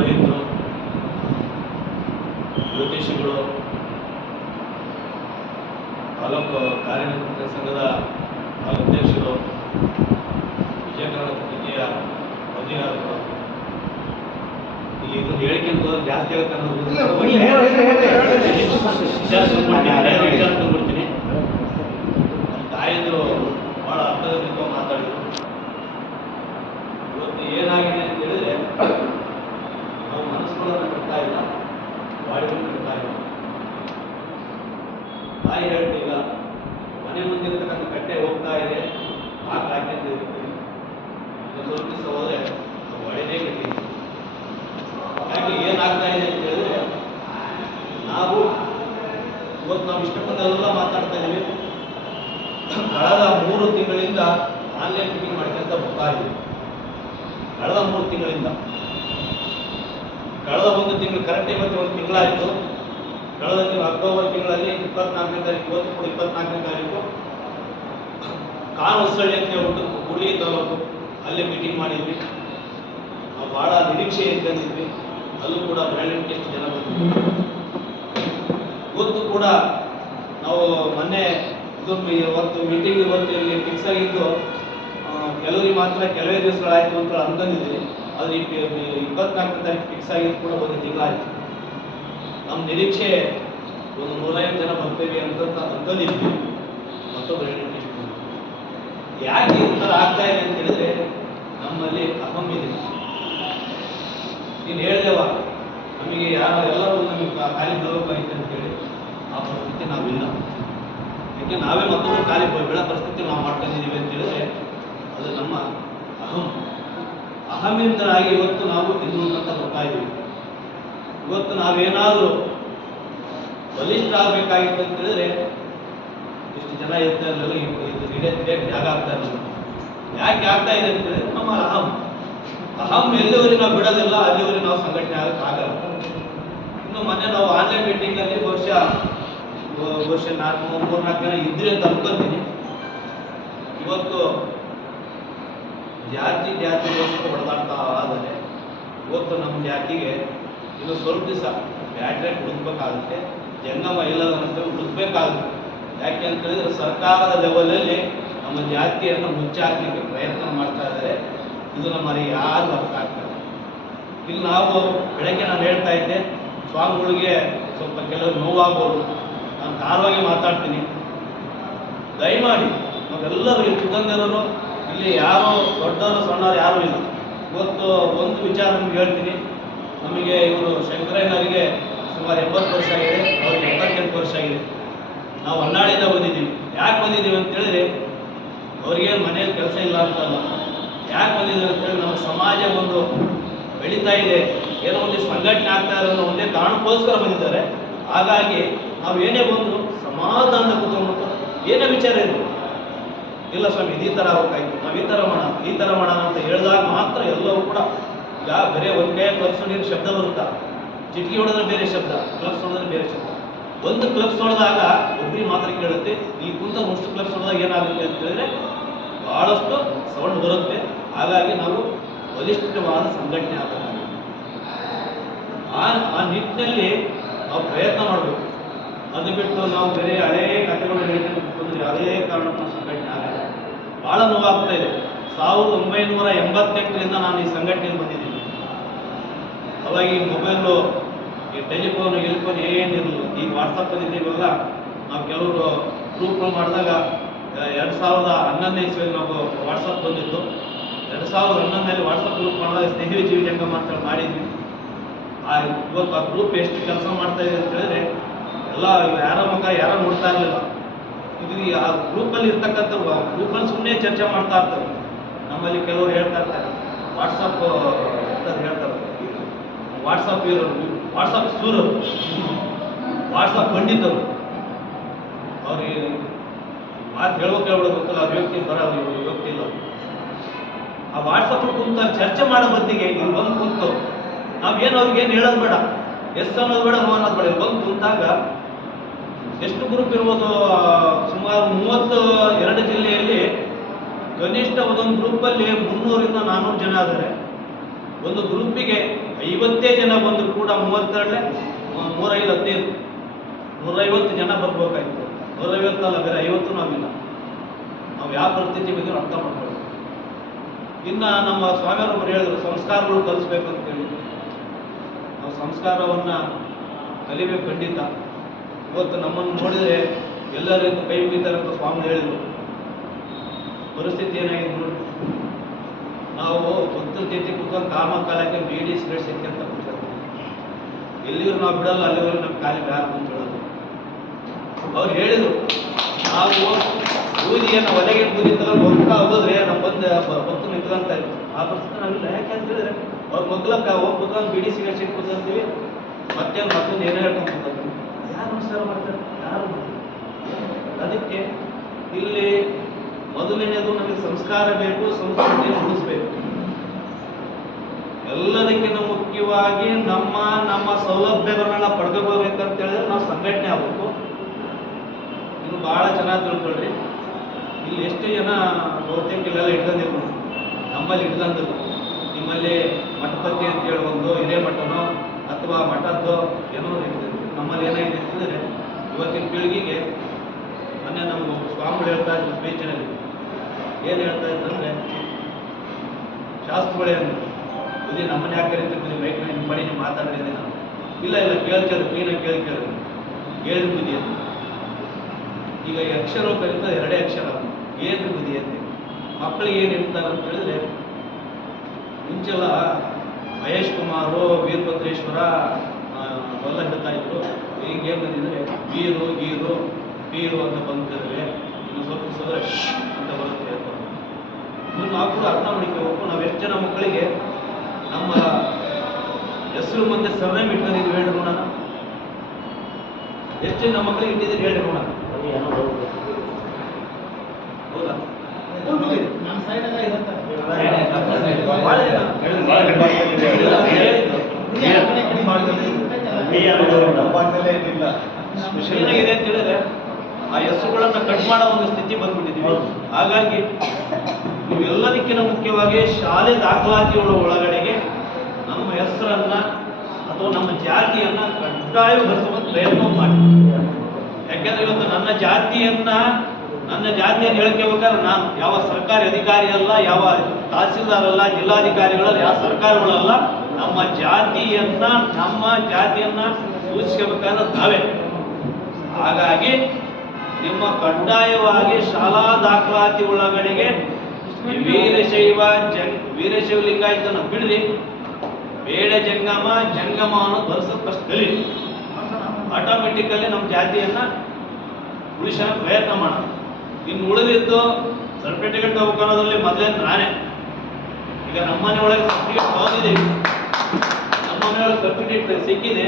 ಪುರೋಹಿತರು, ಜ್ಯೋತಿಷಿಗಳು, ತಾಲೂಕು ಕಾರ್ಯನಿರ್ವಹಣಾ ಸಂಘದ ಅಧ್ಯಕ್ಷರು, ವಿಜಯ ಕನ್ನಡ ಪತ್ರಿಕೆಯ ವರದಿಗಾರರು, ಇದು ಹೇಳಿಕೆ ಜಾಸ್ತಿ ಆಗುತ್ತೆ ಅನ್ನೋದು ತಾಯಂದರು ಬಹಳ ಅರ್ಥಗರ್ಭಿತ ಮಾತಾಡಿದರು. ಇವತ್ತು ಏನಾಗಿದೆ ಅಂತ ಹೇಳಿದ್ರೆ, ನಾವು ಮನಸ್ಸುಗಳನ್ನು ಕಟ್ತಾ ಇಲ್ಲ, ಬಾಡಿಗಳನ್ನು ಕಟ್ತಾ ಇಲ್ಲ. ತಾಯಿ ಹೇಳ್ತೀಗ ಮನೆ ಮುಂದಿರ್ತಕ್ಕಂಥ ಕಟ್ಟೆ ಹೋಗ್ತಾ ಇದೆ, ಹಾಕಿಂತ ಇರ್ತೀವಿ, ಸ್ವಲ್ಪ ದಿವಸ ಹೋದ್ರೆ ಒಡೆದೇ ಕಟ್ಟಿದ್ದೀವಿ. ಹಾಗೆ ಏನಾಗ್ತಾ ಇದೆ ಅಂತ ಹೇಳಿದ್ರೆ, ನಾವು ಇವತ್ತು ನಾವು ಇಷ್ಟಪಟ್ಟೆಲ್ಲ ಮಾತಾಡ್ತಾ ಇದ್ದೀವಿ. ಕಳೆದ 3 ತಿಂಗಳಿಂದ ಆನ್ಲೈನ್ ಮೀಟಿಂಗ್ ಮಾಡ್ಕೊಂತ ಬರ್ತಾ ಇದ್ದೀವಿ. ಕಳೆದ 3 ತಿಂಗಳಿಂದ, ಕಳೆದ 1 ತಿಂಗಳು ಕರೆಕ್ಟ್ ಇವತ್ತು 1 ತಿಂಗಳಾಯಿತು. ಕಳೆದ ಅಕ್ಟೋಬರ್ ತಿಂಗಳಲ್ಲಿ 24ನೇ ತಾರೀಕು, ಇವತ್ತು ಕೂಡ 24ನೇ ತಾರೀಕು ಕಾನೂಸಳ್ಳಿ ಅಂತ ಹೇಳ್ಬಿಟ್ಟು ಕೂಡ್ಲಿಗಿ ತಾಲೂಕು ಅಲ್ಲೇ ಮೀಟಿಂಗ್ ಮಾಡಿದ್ವಿ. ನಾವು ಭಾಳ ನಿರೀಕ್ಷೆ ಇಟ್ಕೊಂಡಿದ್ವಿ. ಅಲ್ಲೂ ಕೂಡ ಬೆರಳಿಕೆ ಎಷ್ಟು ಜನ ಬಂದಿದ್ವಿ. ಇವತ್ತು ಕೂಡ ನಾವು ಮೊನ್ನೆ ಇವತ್ತು ಮೀಟಿಂಗ್ ಇವತ್ತು ಇಲ್ಲಿ ಫಿಕ್ಸ್ ಆಗಿದ್ದು ಕೆಲವರಿಗೆ ಮಾತ್ರ ಕೆಲವೇ ದಿವಸಗಳಾಯಿತು ಅಂತ ಅನ್ಕೊಂಡಿದ್ದೀವಿ. ಆದರೆ 24ನೇ ತಾರೀಕು ಫಿಕ್ಸ್ ಆಗಿದ್ದು ಕೂಡ 1 ತಿಂಗಳಾಯಿತು. ನಮ್ಮ ನಿರೀಕ್ಷೆ ಒಂದು 150 ಜನ ಬರ್ತೀವಿ ಅಂತ ಅನ್ಕೊಂಡಿದ್ವಿ. ಮತ್ತೊಬ್ಬರು ಹೇಳಿಕೆ ಯಾಕೆ ಈ ಥರ ಆಗ್ತಾ ಇದೆ ಅಂತ ಹೇಳಿದ್ರೆ, ನಮ್ಮಲ್ಲಿ ಅಹಂ ಇದೆ. ನೀನು ಹೇಳಿದೆವ ನಮಗೆ ಎಲ್ಲರೂ ನಮಗೆ ಖಾಲಿ ಬರಬೇಕಾಗಿತ್ತು ಅಂತೇಳಿ ಆ ಪರಿಸ್ಥಿತಿ ನಾವಿಲ್ಲ. ಯಾಕೆ ನಾವೇ ಮತ್ತೊಂದು ಖಾಲಿ ಬೆಳ ಪರಿಸ್ಥಿತಿ ನಾವು ಮಾಡ್ಕೊಂಡಿದ್ದೀವಿ ಅಂತ ಹೇಳಿದ್ರೆ, ಅದು ನಮ್ಮ ಅಹಮಿಂದರಾಗಿ ಇವತ್ತು ನಾವು ಹಿಂದುಳಿದಂತ ಬರ್ತಾ ಇದ್ದೀವಿ. ಇವತ್ತು ನಾವೇನಾದರೂ ಬಲಿಷ್ಠ ಆಗಬೇಕಾಗಿತ್ತು ಅಂತ ಹೇಳಿದ್ರೆ ಇಷ್ಟು ಜನ ಇರ್ತಾ ಇರಲಿಲ್ಲ, ಇದು ಜಾಗ ಆಗ್ತಾ ಇರಲಿಲ್ಲ. ಯಾಕೆ ಆಗ್ತಾ ಇದೆ ಅಂತ ಹೇಳಿದ್ರೆ, ನಮ್ಮ ಅಹಂ ಎಲ್ಲಿವರೆಗೆ ನಾವು ಬಿಡೋದಿಲ್ಲ ಅಲ್ಲಿವರೆಗೆ ನಾವು ಸಂಘಟನೆ ಆಗಲ್ಲ. ಇನ್ನು ಮೊನ್ನೆ ನಾವು ಆನ್ಲೈನ್ ಮೀಟಿಂಗಲ್ಲಿ ಬಹುಶಃ 3-4 ಜನ ಇದ್ರಿ ಅಂತ ಅನ್ಕೊಂತೀನಿ. ಇವತ್ತು ಜಾತಿಗೋಸ್ಕರ ಹೊಡೆದಾಡ್ತಾ ಆದರೆ ಇವತ್ತು ನಮ್ಮ ಜಾತಿಗೆ ಇನ್ನು ಸ್ವಲ್ಪ ದಿವಸ ಬ್ಯಾಟ್ರಿ ಹುಡುಕ್ಬೇಕಾಗುತ್ತೆ, ಜಂಗಮ ಇಲ್ಲ ಅಂತ ಹುಡುಕ್ಬೇಕಾಗುತ್ತೆ. ಯಾಕೆ ಅಂತ ಹೇಳಿದ್ರೆ, ಸರ್ಕಾರದ ಲೆವೆಲಲ್ಲಿ ನಮ್ಮ ಜಾತಿಯನ್ನು ಮುಚ್ಚಾಕಲಿಕ್ಕೆ ಪ್ರಯತ್ನ ಮಾಡ್ತಾ ಇದ್ದಾರೆ. ಇದು ನಮ್ಮಲ್ಲಿ ಯಾರು ಅರ್ಥ ಆಗ್ತದೆ. ಇಲ್ಲಿ ನಾವು ಬೆಳಗ್ಗೆ ನಾನು ಹೇಳ್ತಾ ಇದ್ದೆ, ಸ್ವಾಮಿಗಳಿಗೆ ಸ್ವಲ್ಪ ಕೆಲವರು ನೋವಾಗೋರು, ನಾನು ಕಾರವಾಗಿ ಮಾತಾಡ್ತೀನಿ. ದಯಮಾಡಿ ನಾವೆಲ್ಲರೂ ಇಲ್ಲಿ ಕುಟುಂಬದವರು, ಇಲ್ಲಿ ಯಾರೋ ದೊಡ್ಡವರು ಸಣ್ಣವರು ಯಾರೂ ಇಲ್ಲ. ಇವತ್ತು ಒಂದು ವಿಚಾರ ನಿಮ್ಗೆ ಹೇಳ್ತೀನಿ. ನಮಗೆ ಇವರು ಶಂಕರಯ್ಯನವರಿಗೆ ಸುಮಾರು 80 ವರ್ಷ ಆಗಿದೆ, ಅವ್ರಿಗೆ 88 ವರ್ಷ ಆಗಿದೆ. ನಾವು ಹೊನ್ನಾಳಿಂದ ಬಂದಿದ್ದೀವಿ. ಯಾಕೆ ಬಂದಿದ್ದೀವಿ ಅಂತ ಹೇಳಿದ್ರೆ, ಅವರಿಗೆ ಮನೆಯಲ್ಲಿ ಕೆಲಸ ಇಲ್ಲ ಅಂತಲ್ಲ. ಯಾಕೆ ಬಂದಿದ್ದೀವಿ ಅಂತೇಳಿ, ನಮ್ಮ ಸಮಾಜ ಒಂದು ಬೆಳೀತಾ ಇದೆ, ಏನೋ ಒಂದು ಸಂಘಟನೆ ಆಗ್ತಾ ಇರೋದು ಒಂದೇ ಕಾರಣಕ್ಕೋಸ್ಕರ ಬಂದಿದ್ದಾರೆ. ಹಾಗಾಗಿ ನಾವು ಏನೇ ಬಂದರೂ ಸಮಾಧಾನದ ಕೂತ್ಕೊಂಡು ಏನೇ ವಿಚಾರ ಇರಲಿ, ಇಲ್ಲ ಸ್ವಾಮಿ ಈ ಥರ ಆಗಬೇಕಾಯ್ತು, ನಾವು ಈ ಥರ ಮಾಡೋಣ ಅಂತ ಹೇಳಿದಾಗ ಮಾತ್ರ ಎಲ್ಲವೂ ಕೂಡ. ಈಗ ಬರೀ ಒಂದು ಕೈ ಕ್ಲಬ್ಸ್ ಹೊಡಿದ್ರೆ ಶಬ್ದ ಬರುತ್ತಾ, ಚಿಟಕಿ ಹೊಡೆದ್ರೆ ಬೇರೆ ಶಬ್ದ, ಕ್ಲಬ್ಸ್ ಹೊಡೆದ್ರೆ ಬೇರೆ ಶಬ್ದ. ಒಂದು ಕ್ಲಬ್ಸ್ ಹೊಡೆದಾಗ ಒಬ್ಬರಿಗೆ ಮಾತ್ರ ಕೇಳುತ್ತೆ, ಈ ಕುಂತ ಅಷ್ಟು ಕ್ಲಬ್ಸ್ ಹೊಡೆದಾಗ ಏನಾಗುತ್ತೆ ಅಂತ ಹೇಳಿದ್ರೆ ಭಾಳಷ್ಟು ಸೌಂಡ್ ಬರುತ್ತೆ. ಹಾಗಾಗಿ ನಾವು ಬಲಿಷ್ಠವಾದ ಸಂಘಟನೆ ಆಗಬೇಕು. ಆ ನಿಟ್ಟಿನಲ್ಲಿ ನಾವು ಪ್ರಯತ್ನ ಮಾಡಬೇಕು. ಅದು ಬಿಟ್ಟು ನಾವು ಬೇರೆ ಹಳೇ ಕಥೆಗಳು ಹೇಳ್ಕೊಂಡು ಯಾವುದೇ ಕಾರಣಕ್ಕೂ ಸಂಘಟನೆ ಆಗಲ್ಲ. ಭಾಳ ನೋವಾಗ್ತಾ ಇದೆ. 1988ರಿಂದ ನಾನು ಈ ಸಂಘಟನೆಗೆ ಬಂದಿದ್ದೀನಿ. ಅವಾಗ ಈ ಮೊಬೈಲು, ಈ ಟೆಲಿಫೋನ್ ಏನಿರಲಿಲ್ಲ. ಈಗ ವಾಟ್ಸಪ್ ಇದ್ದೀವಲ್ಲ, ನಾವು ಕೆಲವರು ಗ್ರೂಪ್ಗಳು ಮಾಡಿದಾಗ 2011ನೇ ಇಸ್ವಿಯಲ್ಲಿ ನಾವು ವಾಟ್ಸಪ್ ಬಂದಿತ್ತು. 2011ರಲ್ಲಿ ವಾಟ್ಸಪ್ ಗ್ರೂಪ್ ಮಾಡಿದಾಗ ಸ್ನೇಹಿ ಜೀವಿ ಜಂಗಮ ಅಂತೇಳಿ ಮಾಡಿದ್ವಿ. ಇವತ್ತು ಆ ಗ್ರೂಪ್ ಎಷ್ಟು ಕೆಲಸ ಮಾಡ್ತಾ ಇದೆ ಅಂತ ಹೇಳಿದ್ರೆ, ಎಲ್ಲ ಯಾರೋ ನೋಡ್ತಾ ಇರಲಿಲ್ಲ. ಇದು ಆ ಗ್ರೂಪಲ್ಲಿ ಇರ್ತಕ್ಕಂಥ ಗ್ರೂಪಲ್ಲಿ ಸುಮ್ಮನೆ ಚರ್ಚೆ ಮಾಡ್ತಾ ಇರ್ತಾರೆ. ನಮ್ಮಲ್ಲಿ ಕೆಲವರು ಹೇಳ್ತಾ ಇರ್ತಾರೆ, ವಾಟ್ಸಪ್ ಅಂತ ಹೇಳ್ತಾರೆ, ವಾಟ್ಸಪ್ ಇರೋರು, ವಾಟ್ಸಪ್ ಸೂರು, ವಾಟ್ಸಪ್ ಪಂಡಿತರು. ಅವ್ರಿಗೆ ಮಾತು ಹೇಳ್ಬಿಡೋದು ಗೊತ್ತಲ್ಲ, ಅವ್ರ ವ್ಯಕ್ತಿ ವ್ಯಕ್ತಿ ಇಲ್ಲ. ಆ ವಾಟ್ಸಪ್ ಕುಂತ ಚರ್ಚೆ ಮಾಡೋ ಬದ್ದಿಗೆ ಇಲ್ಲಿ ಬಂದು ಕುಂತು ನಾವೇನು ಅವ್ರಿಗೇನು ಹೇಳೋದು ಬೇಡ, ಎಸ್ ಅನ್ನೋದು ಬೇಡ, ನೋ ಅನ್ನೋದು ಬೇಡ. ಬಂದು ಕುಂತಾಗ ಎಷ್ಟು ಗ್ರೂಪ್ ಇರ್ಬೋದು? ಸುಮಾರು 32 ಜಿಲ್ಲೆಯಲ್ಲಿ ಕನಿಷ್ಠ ಒಂದೊಂದು ಗ್ರೂಪಲ್ಲಿ 300ರಿಂದ 400 ಜನ ಇದ್ದಾರೆ. ಒಂದು ಗ್ರೂಪಿಗೆ 50 ಜನ ಬಂದರೂ ಕೂಡ 32 150 150 ಜನ ಬರ್ಬೇಕಾಯ್ತು. 150 ಅಲ್ಲ, ಬೇರೆ 50 ನಾವಿಲ್ಲ. ನಾವು ಯಾವ ಪರಿಸ್ಥಿತಿ ಬಗ್ಗೆ ಅರ್ಥ ಮಾಡ್ಕೊಳ್ಳೋದು. ಇನ್ನು ನಮ್ಮ ಸ್ವಾಮಿಯವರು ಹೇಳಿದ್ರು ಸಂಸ್ಕಾರಗಳು ಕಲಿಸ್ಬೇಕಂತೇಳಿ. ನಾವು ಸಂಸ್ಕಾರವನ್ನು ಕಲಿಬೇಕು ಖಂಡಿತ. ಇವತ್ತು ನಮ್ಮನ್ನು ನೋಡಿದರೆ ಎಲ್ಲರಿಗೂ ಕೈ ಮುಗಿತಾರೆ ಅಂತ ಸ್ವಾಮಿ ಹೇಳಿದರು. ಪರಿಸ್ಥಿತಿ ಏನಾಗಿದೆ ನೋಡಿ. ನಾವು ಭಕ್ತರ ಜೊತೆ ಕೂತ್ಕೊಂಡು ಕಾಲಕ್ಕೆ ಬೀಡಿ ಸಿಗರೇಟ್ ಸಿಕ್ಕಿ ಅಂತ ಕೂತ್ಕೊಂಡು ಎಲ್ಲಿಗೂ ನಾವು ಬಿಡಲ್ಲ, ಅಲ್ಲಿವರೆಗೂ ನಮ್ಮ ಕಾಲಿಗೆ ಯಾರು ಅಂತ ಹೇಳೋದು. ಅವ್ರು ಹೇಳಿದರು, ನಾವು ಬೂದಿಯನ್ನು ಒಲೆಗೆ ಬೂದಿ ತಗೊಂಡು ಹೋಗ್ತಾ ಹೋದ್ರೆ ನಮ್ಮ ಭಕ್ತರು ನಿಂತ್ಕೊಂತ ಇತ್ತು. ಆ ಪರಿಸ್ಥಿತಿ ನಾವಿಲ್ಲ. ಯಾಕೆ ಅಂತ ಹೇಳಿದ್ರೆ ಅವ್ರ ಮಗ್ಲಕ್ಕೆ ಹೋಗಿ ಕೂತ್ಕೊಂಡು ಬೀಡಿ ಸಿಗರೇಟ್ ಸಿಕ್ಕಿ ಕೂತ್ಕೊಂತೀವಿ, ಮತ್ತೊಂದು ಏನೋ ಹೇಳ್ಕೊಂಡು ಕೂತ್ಕೊಂತೀವಿ. ಯಾರು ನಮಸ್ಕಾರ ಮಾಡ್ತಾರೆ? ಯಾರು ಮಾಡ್ತಾರೆ? ಅದಕ್ಕೆ ಇಲ್ಲಿ ಮೊದಲನೇದು ನಮಗೆ ಸಂಸ್ಕಾರ ಬೇಕು, ಸಂಸ್ಕೃತಿಯನ್ನು ಉಳಿಸ್ಬೇಕು. ಎಲ್ಲದಕ್ಕಿಂತ ಮುಖ್ಯವಾಗಿ ನಮ್ಮ ಸೌಲಭ್ಯಗಳನ್ನ ಪಡ್ಕೋಬೇಕಂತ ಹೇಳಿದ್ರೆ ನಾವು ಸಂಘಟನೆ ಆಗಬೇಕು. ಇದು ಬಹಳ ಚೆನ್ನಾಗಿ ತಿಳ್ಕೊಳ್ರಿ. ಇಲ್ಲಿ ಎಷ್ಟು ಜನ ಬಹುತೇಕ ಇಲ್ಲೆಲ್ಲ ಇಟ್ಕೊಂಡಿರ್ಬೋದು, ನಮ್ಮಲ್ಲಿ ಇಟ್ಕೊಂಡಿದ್ದು. ನಿಮ್ಮಲ್ಲಿ ಮಠಪತಿ ಅಂತೇಳಿ ಒಂದು ಹಿರೇ ಮಠನೋ ಅಥವಾ ಮಠದ್ದೋ ಏನೋ ಇರ್ತದೆ. ನಮ್ಮಲ್ಲಿ ಏನಾಗಿದೆ ಅಂತಂದರೆ ಇವತ್ತಿನ ಪೀಳಿಗೆಗೆ ಮೊನ್ನೆ ನಮ್ಮ ಸ್ವಾಮಿಗಳು ಹೇಳ್ತಾ ಇದ್ರು ಸ್ಪೀಚಿನಲ್ಲಿ. ಏನು ಹೇಳ್ತಾ ಇದ್ದಂದ್ರೆ, ಶಾಸ್ತ್ರಗಳೇನು ಬುದ್ಧಿ ನಮ್ಮನ್ನ ಯಾಕೆ ಕರಿತೀವಿ ಬೈಕ್ನ ನಿಮ್ಮ ಪಡಿ ನೀವು ಮಾತಾಡಿದೆ. ನಾವು ಇಲ್ಲ ಕೇಳ್ತಾರೆ, ಕ್ಲೀನಾಗಿ ಕೇಳ್ತಾರೆ ಏನು ಬುದ್ಧಿ ಅಂತ. ಈಗ ಅಕ್ಷರ ಕರೀತಾರೆ, 2 ಅಕ್ಷರ. ಏನು ಬುದ್ಧಿ ಅಂತ ಮಕ್ಕಳಿಗೆ ಏನು ಇರ್ತಾರೆ ಅಂತ ಹೇಳಿದ್ರೆ, ಮುಂಚೆಲ್ಲ ಮಹೇಶ್ ಕುಮಾರು, ವೀರಭದ್ರೇಶ್ವರ ಎಲ್ಲ ಹೇಳ್ತಾ ಇದ್ರು. ಈಗ ಏನು ಬಂದಿದ್ರೆ ವೀರು ಗೀರು ಬೀರು ಅಂತ ಬಂದಿದ್ದಾರೆ. ಇನ್ನು ಸ್ವಲ್ಪ ಸೋದ್ರೆ ಅಂತ ಬರುತ್ತೆ ಹೇಳ್ತಾರೆ. ನಾವು ಕೂಡ ಅರ್ಥ ಮಾಡ್ಕೋಬೇಕು. ನಾವು ಎಷ್ಟು ಜನ ಮಕ್ಕಳಿಗೆ ನಮ್ಮ ಹೆಸರು ಮುಂದೆ ಸರ್ನೇಮ್ ಇಟ್ಕೊಂಡಿದ್ವಿ ಹೇಳಿ ನೋಡೋಣ. ಎಷ್ಟು ನಮ್ಮ ಮಕ್ಕಳಿಗೆ ಇಟ್ಟಿದ್ದೀರಿ ಹೇಳಿ ನೋಡೋಣ. ಹೌದಾ? ಏನಾಗಿದೆ ಅಂತ ಹೇಳಿದ್ರೆ ಆ ಹೆಸರುಗಳನ್ನ ಕಟ್ ಮಾಡೋ ಒಂದು ಸ್ಥಿತಿ ಬಂದ್ಬಿಟ್ಟಿದ್ದೀವಿ. ಹಾಗಾಗಿ ಇವೆಲ್ಲದಕ್ಕಿಂತ ಮುಖ್ಯವಾಗಿ ಶಾಲೆ ದಾಖಲಾತಿಗಳ ಒಳಗಡೆಗೆ ನಮ್ಮ ಹೆಸರನ್ನ ಅಥವಾ ನಮ್ಮ ಜಾತಿಯನ್ನ ಕಡ್ಡಾಯಗೊಳಿಸುವ ಪ್ರಯತ್ನ ಮಾಡಿ. ಯಾಕೆಂದ್ರೆ ಇವತ್ತು ನನ್ನ ಜಾತಿಯನ್ನು ಹೇಳ್ಕೋಬೇಕಾದ್ರೆ ನಾನು ಯಾವ ಸರ್ಕಾರಿ ಅಧಿಕಾರಿ ಅಲ್ಲ, ಯಾವ ತಹಸೀಲ್ದಾರ್ ಅಲ್ಲ, ಜಿಲ್ಲಾಧಿಕಾರಿಗಳಲ್ಲ, ಯಾವ ಸರ್ಕಾರಗಳಲ್ಲ. ನಮ್ಮ ಜಾತಿಯನ್ನ ಸೂಚಿಸಬೇಕಾದ್ರೆ ನಾವೇ. ಹಾಗಾಗಿ ನಿಮ್ಮ ಕಡ್ಡಾಯವಾಗಿ ಶಾಲಾ ದಾಖಲಾತಿ ಒಳಗಡೆಗೆ ವೀರಶೈವ ಲಿಂಗಾಯತನ ಬಿಡ್ರಿ, ಬೇಡ ಜಂಗಮ ಅನ್ನೋದು ಬರ್ಸೋದು ಫಸ್ಟ್ ಕಲಿ. ಆಟೋಮೆಟಿಕಲಿ ನಮ್ಮ ಜಾತಿಯನ್ನ ಉಳಿಸೋ ಪ್ರಯತ್ನ ಮಾಡೋಣ. ಇನ್ನು ಉಳಿದಿದ್ದು ಸರ್ಟಿಫಿಕೇಟ್ ಹೋಗ್ಬೇಕು ಅನ್ನೋದ್ರಲ್ಲಿ ಮೊದಲೇ ನಾನೇ. ಈಗ ನಮ್ಮನೆ ಒಳಗೆ ಸರ್ಟಿಫಿಕೇಟ್ ತಗೊಂಡಿದ್ದೀವಿ, ನಮ್ಮನೆ ಒಳಗೆ ಸರ್ಟಿಫಿಕೇಟ್ ಸಿಕ್ಕಿದೆ.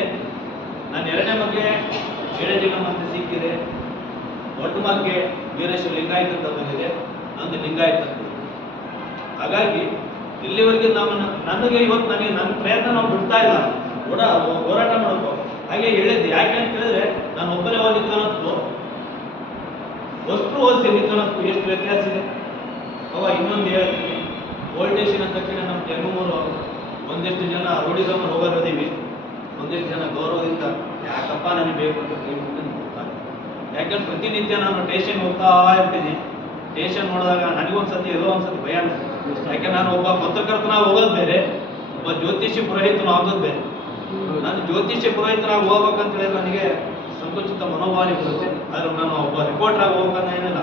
ನಾನು 2ನೇ ಮಗ್ಗೆ ಬೇಡ ಜಂಗಮ ಅಂತ ಸಿಕ್ಕಿದೆ. ದೊಡ್ಡ ಮಗ್ಗೆ ವೀರಶೈವ ಲಿಂಗಾಯತ ಅಂತ ಬಂದಿದೆ, ನಂದು ಲಿಂಗಾಯತ ಅಂತ. ಹಾಗಾಗಿ ಇಲ್ಲಿವರೆಗೆ ನನಗೆ ಇವತ್ತು ನನ್ನ ಪ್ರಯತ್ನ ನಾವು ಬಿಡ್ತಾ ಇಲ್ಲ, ಹೋರಾಟ ಮಾಡಬೇಕು. ಹಾಗೆ ಹೇಳಿದ್ದೆ. ಯಾಕೆ ಅಂತ ಹೇಳಿದ್ರೆ ನಾನು ಒಬ್ಬನೇ ನಿಂತ್ಕೊಳ್ಳೋದು, ಅಷ್ಟು ಓದಿಸಿ ನಿಂತ್ಕೊಳ್ಳೋದು ಎಷ್ಟು ವ್ಯತ್ಯಾಸ ಇದೆ. ಇನ್ನೊಂದು ಹೇಳ್ತೀನಿ, ವೋಲ್ಟೇಷನ್ ಅಂದ ತಕ್ಷಣ ನಮ್ಮ ಜನ್ಮೂರು ಒಂದಿಷ್ಟು ಜನ ರೂಢಿಸಮ ಹೋಗೋದೀವಿ, ಒಂದಿಷ್ಟು ಜನ ಗೌರವದಿಂದ ಯಾಕಪ್ಪ ನನಗೆ ಬೇಕು ಅಂತ ಹೋಗ್ತಾರೆ. ಯಾಕಂದ್ರೆ ಪ್ರತಿನಿತ್ಯ ನಾನು ಸ್ಟೇಷನ್ ಹೋಗ್ತಾ ಇರ್ತೀನಿ. ಸ್ಟೇಷನ್ ನೋಡಿದಾಗ ನನಗೊಂದ್ಸತಿ ಎಲ್ಲೋ ಒಂದ್ಸತಿ ಭಯ ಅನಿಸುತ್ತೆ. ಯಾಕೆ ನಾನು ಒಬ್ಬ ಪತ್ರಕರ್ತನಾಗಿ ಹೋಗೋದು ಬೇರೆ, ಒಬ್ಬ ಜ್ಯೋತಿಷಿ ಪುರೋಹಿತನ ಆಗೋದು ಬೇರೆ. ನಾನು ಜ್ಯೋತಿಷ್ಯ ಪುರೋಹಿತರಾಗಿ ಹೋಗ್ಬೇಕಂತ ಹೇಳಿದ್ರೆ ನನಗೆ ಸಂಕುಚಿತ ಮನೋಭಾವನೆ ಬರುತ್ತೆ. ಆದ್ರೆ ನಾನು ಒಬ್ಬ ರಿಪೋರ್ಟರ್ ಹೋಗ್ಬೇಕಂತ ಏನಿಲ್ಲ,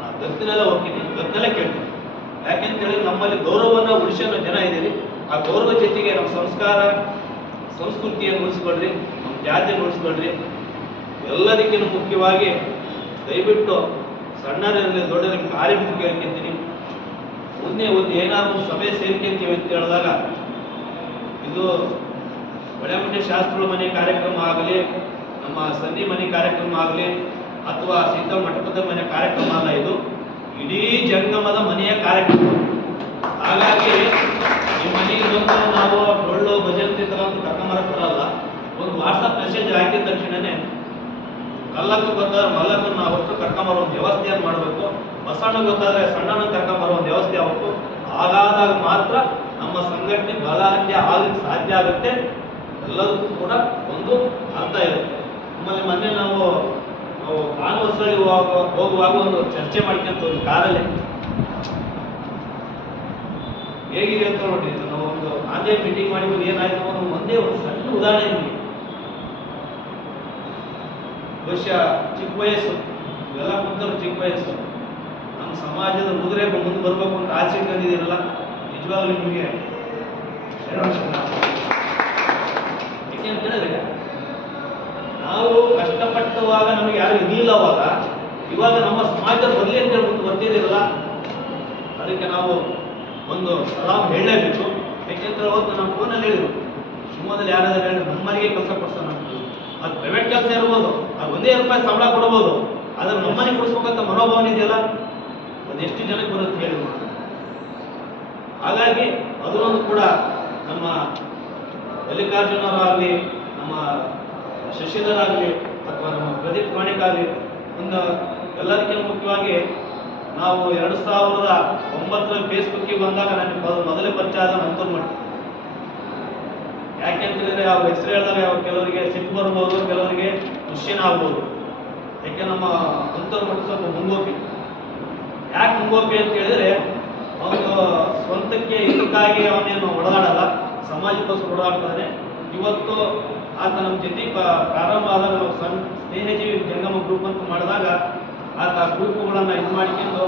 ನಾನು ಗತ್ತಿನೆಲ್ಲ ಹೋಗ್ತೀನಿ, ಗತ್ತಿನಲ್ಲೇ ಕೇಳ್ತೀನಿ. ಯಾಕೆಂತ ಹೇಳಿದ್ರೆ ನಮ್ಮಲ್ಲಿ ಗೌರವವನ್ನು ಉಳಿಸೋ ಜನ ಇದ್ದೀರಿ. ಆ ಗೌರವ ಜೊತೆಗೆ ನಮ್ಮ ಸಂಸ್ಕಾರ ಸಂಸ್ಕೃತಿಯನ್ನು ಉಳಿಸ್ಕೊಳ್ರಿ, ನಮ್ಮ ಜಾತಿಯನ್ನು ಉಳಿಸ್ಕೊಳ್ರಿ. ಎಲ್ಲದಕ್ಕಿಂತ ಮುಖ್ಯವಾಗಿ ದಯವಿಟ್ಟು ಸಣ್ಣರಲ್ಲಿ ದೊಡ್ಡರಿಗೆ ಕಾರ್ಯಕ್ರಮ ಕೇಳ್ಕೊಂತೀನಿ. ಮುಂದೆ ಒಂದು ಏನಾದ್ರು ಒಂದು ಸಭೆ ಸೇರ್ಕೊಂತೀವಿ ಅಂತ ಹೇಳಿದಾಗ ಇದು ಒಳಮುಂಡೆ ಶಾಸ್ತ್ರಗಳ ಮನೆ ಕಾರ್ಯಕ್ರಮ ಆಗಲಿ, ನಮ್ಮ ಸಂಧಿ ಮನೆ ಕಾರ್ಯಕ್ರಮ ಆಗಲಿ, ಅಥವಾ ಸೀತಾ ಮಠಪದ ಮನೆ ಕಾರ್ಯಕ್ರಮ ಅಲ್ಲ, ಇದು ಇಡೀ ಜಂಗಮದ ಮನೆಯ ಕಾರ್ಯಕ್ರಮ. ಹಾಗಾಗಿ ಈ ಮನೆಗೆ ಬಂದು ನಾವು ಡೊಳ್ಳು ಭಜಂತಿ ತಗೊಂಡು ಕರ್ಕೊಂಬರಕ್ಕೆ ಬರಲ್ಲ. ಒಂದು ವಾಟ್ಸಪ್ ಮೆಸೇಜ್ ಹಾಕಿದ ತಕ್ಷಣನೇ ಕಲ್ಲಕ್ಕೆ ಗೊತ್ತಾದ್ರೆ ಮಲ್ಲಕ್ಕನ್ನು ನಾವು ಅಷ್ಟು ಕರ್ಕೊಂಬರೋ ಒಂದು ವ್ಯವಸ್ಥೆಯನ್ನು ಮಾಡಬೇಕು. ಬಸಣ್ಣ ಗೊತ್ತಾದ್ರೆ ಸಣ್ಣನ ಕರ್ಕೊಂಬರೋ ಒಂದು ವ್ಯವಸ್ಥೆ ಆಗಬೇಕು. ಹಾಗಾದಾಗ ಮಾತ್ರ ನಮ್ಮ ಸಂಘಟನೆ ಬಲಾಢ್ಯ ಆಗಲಿಕ್ಕೆ ಸಾಧ್ಯ ಆಗುತ್ತೆ. ಎಲ್ಲದಕ್ಕೂ ಕೂಡ ಒಂದು ಅರ್ಥ ಇರುತ್ತೆ. ನಮ್ಮಲ್ಲಿ ಮೊನ್ನೆ ನಾವು ಆನಿವರ್ಸರಿ ಹೋಗುವಾಗ ಒಂದು ಚರ್ಚೆ ಮಾಡ್ಕೊಂತ ಒಂದು ಕಾರಲ್ಲಿ ಹೇಗಿದೆ ಅಂತ ನೋಡ್ರಿ. ನಾವು ಒಂದು ಆನ್ಲೈನ್ ಮೀಟಿಂಗ್ ಮಾಡಿದ್ವಿ, ಏನಾಯ್ತು ಅನ್ನೋದು ಒಂದೇ ಒಂದು ಸಣ್ಣ ಉದಾಹರಣೆ ನಿಮಗೆ. ಬಹುಶಃ ಚಿಕ್ಕ ವಯಸ್ಸು, ಇವೆಲ್ಲ ಕುಂತರು ಚಿಕ್ಕ ವಯಸ್ಸು, ನಮ್ಮ ಸಮಾಜದ ಹುಡುಗರೇ ಮುಂದೆ ಬರ್ಬೇಕು ಅಂತ ಆಸೆ ಇಟ್ಕೊಂಡಿದ್ದೀರಲ್ಲ, ನಿಜವಾಗ್ಲೂ ನಿಮಗೆ ಯಾಕೆ ಅಂತ ಹೇಳಿದ್ರೆ, ನಾವು ಕಷ್ಟಪಟ್ಟುವಾಗ ನಮಗೆ ಯಾರು ಇರಲಿಲ್ಲವಾಗ ಇವಾಗ ನಮ್ಮ ಸಮಾಜದಲ್ಲಿ ಬರಲಿ ಅಂತ ಹೇಳಿ ಮುಂದೆ ಬರ್ತಿದ್ದೀರಲ್ಲ, ಅದಕ್ಕೆ ನಾವು ಒಂದು ಸಲಾಮ್ ಹೇಳಲೇಬೇಕು. ಯಾಕೆಂದ್ರೆ ಅವತ್ತು ನಮ್ಮ ಫೋನಲ್ಲಿ ಹೇಳಿದ್ರು, ಶಿವಮೊಗ್ಗದಲ್ಲಿ ಯಾರಾದ್ರೂ ಹೇಳಿ ನಮ್ಮನೆಗೆ ಕೆಲಸ ಕೊಡ್ಸೋಣ ಅಂತ. ಅದು ಪ್ರೈವೇಟ್ ಕೆಲಸ ಇರ್ಬೋದು, ಅದು ₹1 ಸಂಬಳ ಕೊಡ್ಬೋದು, ಆದ್ರೆ ನಮ್ಮನೆ ಕೊಡಿಸ್ಬೇಕಂತ ಮನೋಭಾವನೆ ಇದೆಯಲ್ಲ, ಅದೆಷ್ಟು ಜನಕ್ಕೆ ಬರುತ್ತೆ ಹೇಳಿ. ಹಾಗಾಗಿ ಅದನ್ನೊಂದು ಕೂಡ ನಮ್ಮ ಮಲ್ಲಿಕಾರ್ಜುನರಾಗಲಿ, ನಮ್ಮ ಶಶಿಧರಾಗಲಿ, ಅಥವಾ ನಮ್ಮ ಪ್ರದೀಪ್ ಮಾಣಿಕಾಗಲಿ, ಒಂದು ಎಲ್ಲದಕ್ಕಿಂತ ಮುಖ್ಯವಾಗಿ ನಾವು 2009 ಫೇಸ್ಬುಕ್ಗೆ ಬಂದಾಗ ನನಗೆ ಮೊದಲೇ ಪರಿಚಯ ಆದ ಅಂತೂರು ಮಟ್ಟ. ಯಾಕೆ ಅಂತ ಹೇಳಿದ್ರೆ ಅವ್ರ ಹೆಸರು ಹೇಳಿದಾಗ ಕೆಲವರಿಗೆ ಸಿಟ್ಟು ಬರ್ಬೋದು, ಕೆಲವರಿಗೆ ಖುಷಿನ ಆಗ್ಬೋದು. ಯಾಕೆ ನಮ್ಮ ಅಂತೂರು ಮಟ್ಟ ಸ್ವಲ್ಪ ಮುಂಗೋಪಿ. ಯಾಕೆ ಮುಂಗೋಪಿ ಅಂತ ಹೇಳಿದ್ರೆ, ಅವನು ಸ್ವಂತಕ್ಕೆ ಇದಕ್ಕಾಗಿ ಅವನೇನು ಹೊಡೆದಾಡಲ್ಲ, ಸಮಾಜಕ್ಕೋಸ್ಕರ ಹೊಡೆದಾಡ್ತಾನೆ. ಇವತ್ತು ಆತ ನಮ್ಮ ಜೊತೆ ಪ್ರಾರಂಭ ಆದಾಗ ನಾವು ಸ್ನೇಹಜೀವಿ ಜಂಗಮ ಗ್ರೂಪ್ ಅಂತ ಮಾಡಿದಾಗ ಆತ ಗ್ರೂಪುಗಳನ್ನು ಇದು ಮಾಡಿಕೊಂಡು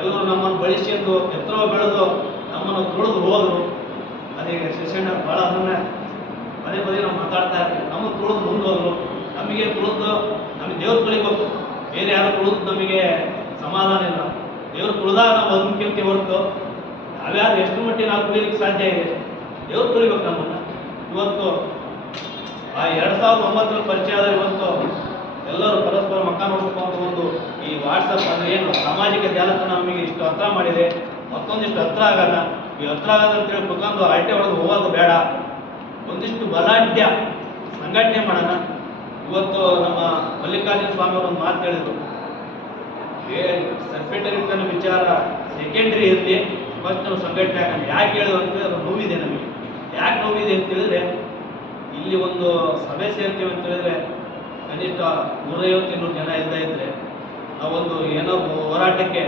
ಎಲ್ಲರೂ ನಮ್ಮನ್ನು ಬಳಸಿಕೊಂಡು ಎತ್ತರ ಬೆಳೆದು ನಮ್ಮನ್ನು ತುಳಿದು ಹೋದರು. ಅದೇ ಶಿಕ್ಷಣ ಭಾಳ ಅದನ್ನ ಪದೇ ಪದೇ ನಾವು ಮಾತಾಡ್ತಾ ಇರ್ತೀವಿ. ನಮಗೆ ತುಳಿದು ಮುಂದೆ ಹೋದರು, ನಮಗೆ ತುಳಿದು ನಮಗೆ ದೇವ್ರು ತುಳಿಬೇಕು, ಬೇರೆ ಯಾರು ತುಳಿದು ನಮಗೆ ಸಮಾಧಾನ ಇಲ್ಲ. ದೇವ್ರು ತುಳಿದಾಗ ನಾವು ಬದುಕಿರ್ತೀವಿ ಹೊರತು ನಾವ್ಯಾರು ಎಷ್ಟು ಮಟ್ಟಿಗೆ ನಾವು ತುಳಿಲಿಕ್ಕೆ ಸಾಧ್ಯ ಇದೆ? ದೇವ್ರು ತುಳಿಬೇಕು ನಮ್ಮನ್ನು. ಇವತ್ತು ಆ 2009 ಪರಿಚಯ ಆದ ಇವತ್ತು ಎಲ್ಲರೂ ಪರಸ್ಪರ ಮಕ್ಕ ನೋಡ್ಕೊಂಡು ಒಂದು ಈ ವಾಟ್ಸಪ್ ಅಂದ್ರೆ ಏನು ಸಾಮಾಜಿಕ ಜಾಲತಾಣ ನಮಗೆ ಇಷ್ಟು ಹತ್ರ ಮಾಡಿದೆ, ಮತ್ತೊಂದಿಷ್ಟು ಹತ್ರ ಆಗಲ್ಲ. ಈ ಹತ್ರ ಆಗಲ್ಲ ಅಂತೇಳಿ ಕುತ್ಕೊಂಡು ಅರಟೆ ಹೊಡೆದು ಹೋಗೋದು ಬೇಡ, ಒಂದಿಷ್ಟು ಬಲಾಢ್ಯ ಸಂಘಟನೆ ಮಾಡೋಣ. ಇವತ್ತು ನಮ್ಮ ಮಲ್ಲಿಕಾರ್ಜುನ ಸ್ವಾಮಿ ಅವರು ಒಂದು ಮಾತು ಹೇಳಿದ್ರು, ಸರ್ಪೇಟರಿತನ ವಿಚಾರ ಸೆಕೆಂಡ್ರಿ ಇರಲಿ, ಫಸ್ಟ್ ನಾವು ಸಂಘಟನೆ ಆಗೋಣ. ಯಾಕೆ ಹೇಳಿದ್ರು ಅಂತೇಳಿ ಅದು ನೋವಿದೆ ನಮಗೆ. ಯಾಕೆ ನೋವಿದೆ ಅಂತ ಹೇಳಿದ್ರೆ, ಇಲ್ಲಿ ಒಂದು ಸಭೆ ಸೇರ್ತೀವಿ ಅಂತ ಹೇಳಿದ್ರೆ ಕನಿಷ್ಠ 150-200 ಜನ ಇಲ್ಲದೇ ಇದ್ರೆ ನಾವೊಂದು ಏನೋ ಹೋರಾಟಕ್ಕೆ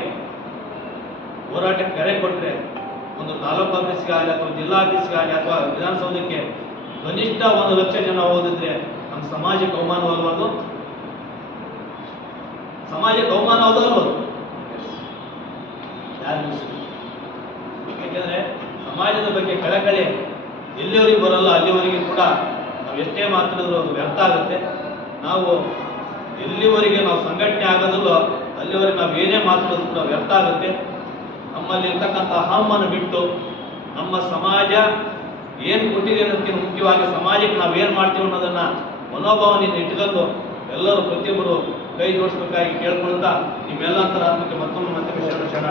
ಕರೆ ಕೊಟ್ಟರೆ, ಒಂದು ತಾಲೂಕು ಆಫೀಸ್ಗೆ ಆಗಲಿ ಅಥವಾ ಜಿಲ್ಲಾ ಆಫೀಸ್ಗೆ ಆಗಲಿ ಅಥವಾ ವಿಧಾನಸೌಧಕ್ಕೆ ಕನಿಷ್ಠ 1 ಲಕ್ಷ ಜನ ಓದಿದ್ರೆ ನಮ್ಮ ಸಮಾಜಕ್ಕೆ ಅವಮಾನವಾಗಬಾರ್ದು, ಸಮಾಜಕ್ಕೆ ಅವಮಾನ ಆಗೋದು ಯಾರು? ಯಾಕೆಂದ್ರೆ ಸಮಾಜದ ಬಗ್ಗೆ ಕಳಕಳಿ ಎಲ್ಲಿವರೆಗೆ ಬರಲ್ಲ ಅಲ್ಲಿವರೆಗೆ ಕೂಡ ನಾವು ಎಷ್ಟೇ ಮಾತಾಡಿದ್ರು ಅದು ವ್ಯರ್ಥ ಆಗುತ್ತೆ. ನಾವು ಎಲ್ಲಿವರೆಗೆ ನಾವು ಸಂಘಟನೆ ಆಗೋದಿಲ್ಲ ಅಲ್ಲಿವರೆಗೆ ನಾವು ಏನೇ ಮಾತಾಡೋದು ಕೂಡ ವ್ಯರ್ಥ ಆಗುತ್ತೆ. ನಮ್ಮಲ್ಲಿ ಇರ್ತಕ್ಕಂಥ ಅಹಮ್ಮನ್ನು ಬಿಟ್ಟು ನಮ್ಮ ಸಮಾಜ ಏನು ಕೊಟ್ಟಿದೆ ಅನ್ನೋದಕ್ಕಿಂತ ಮುಖ್ಯವಾಗಿ ಸಮಾಜಕ್ಕೆ ನಾವು ಏನು ಮಾಡ್ತೀವಿ ಅನ್ನೋದನ್ನ ಮನೋಭಾವನೆಯಿಂದ ಇಟ್ಕೊಂಡು ಎಲ್ಲರೂ ಪ್ರತಿಯೊಬ್ಬರು ಕೈ ಜೋಡಿಸ್ಬೇಕಾಗಿ ಕೇಳ್ಕೊಳ್ತಾ ನಿಮ್ಮೆಲ್ಲ ಅಂತರಾತ್ಮಕ್ಕೆ ಮತ್ತೊಮ್ಮೆ ಮತ್ತೆ ಶರಣ